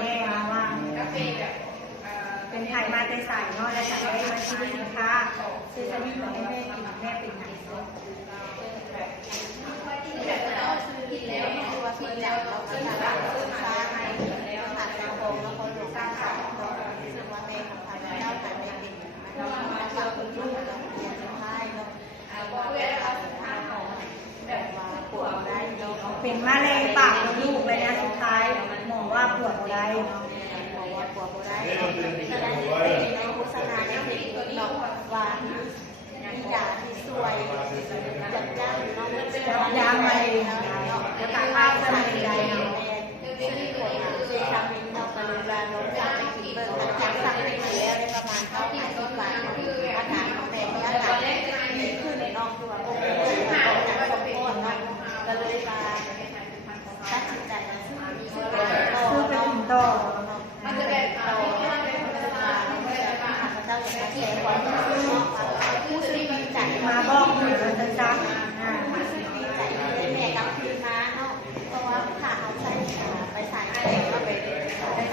แน่ว่าเป็นไทยมาใจใส่เนาะและจะได้มาซื้อสินค้าซื้อสลิปให้แม่กินแม่เป็นไงกินแล้วตัวกินแล้วเราก็จะรับซื้อมาให้แล้วผ่านการบอกแล้วคนสร้างสรรค์ซึ่งว่าแม่ของพายเจ้าแต่ไม่เป็นเราทำคุณลูกเราเรียนให้เราว่าแบบว่าปวดได้เราเป็นมะเร็งปากมดลูกเลยนะสุดท้ายหมอว่าปวดได้บอกว่าปวดได้แสดงในโฆษณาในเพจเราว่ามียาที่สวยจัดจ้างน้องยามะเร็งแล้วก็ภาพจะเป็นใจเนาะซึ่งผลที่ทำให้เราบริการลดการกินเบอร์จากสั่งไปแล้วได้ประมาณ9,000 บาทอาหารของแม่ที่อาหารดีขึ้นน้องตัวโอ้โหจากสมบูรณ์น้องก็เลยมาตัดสินใจซื้อไปถึงต่อมันจะเป็นต่อพระเจ้าจะแชร์ความผู้ซื้อดีใจมาบอกหนูจะจักผู้ซื้อดีใจแม่กลับคืนมาเนาะเพราะว่าขาเขาใส่ไปใส่ก็ไป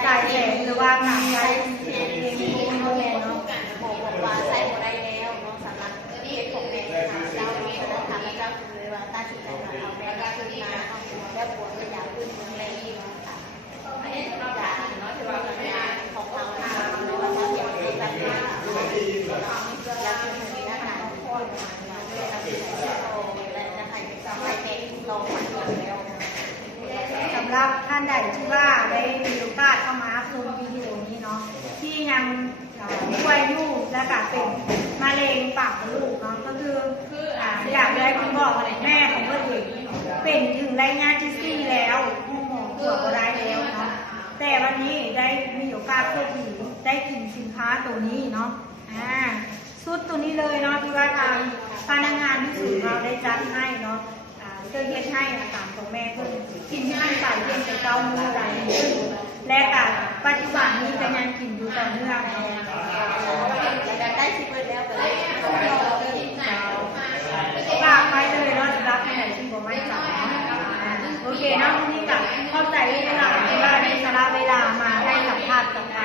ใส่เองหรือว่าทำใส่เองเองเนาะบอกว่าใส่หมดได้แล้วเนาะสำหรับที่ของแม่เจ้ามีแต่ทำเจ้าคือว่าตัดสินใจมาเอาแม่ก็คืนมาแล้วปวดก็อยากขึ้นเมืองเลยค่ะอันนี้เราอยากเนาะที่ว่าเป็นงานของเราค่ะหรือว่าเราอยากเป็นแบบว่าอยากเป็นคนอาหารทุกคนมาด้วยเราเป็นโตและนะคะใส่เป็นโตมาแล้วสำหรับท่านใดที่ว่าได้มีโอกาสเข้ามาชมวิดีโอนี้เนาะที่ยังป่วยอยู่และก็เป็นมะเร็งปากมดลูกเนาะก็คืออยากได้คุณบอกแม่ของตัวเองเป็นถึงรายงานที่ซี่แล้วหมอตรวจก็ได้แล้วเนาะแต่วันนี้ได้มีโอกาสพูดถึงได้กินสินค้าตัวนี้เนาะชุดตัวนี้เลยเนาะที่ว่าทางพนักงานที่ศูนย์เราได้จัดให้เนาะเพื่อเฮ็ดให้อาหารของแม่เพิ่มกินให้ใส่เย็นกับเกามือหลายขึ้นและกับปัจจุบันนี้ก็ยังกินอยู่ต่อเนื่องได้ชิมแล้วแต่ฝากไปเลยเนาะสำหรับใครที่บอกไม่จับโอเคเนาะวันนี้กับเข้าใจเวลาที่ว่าในสาระเวลามาให้สัมภาษณ์กับทาง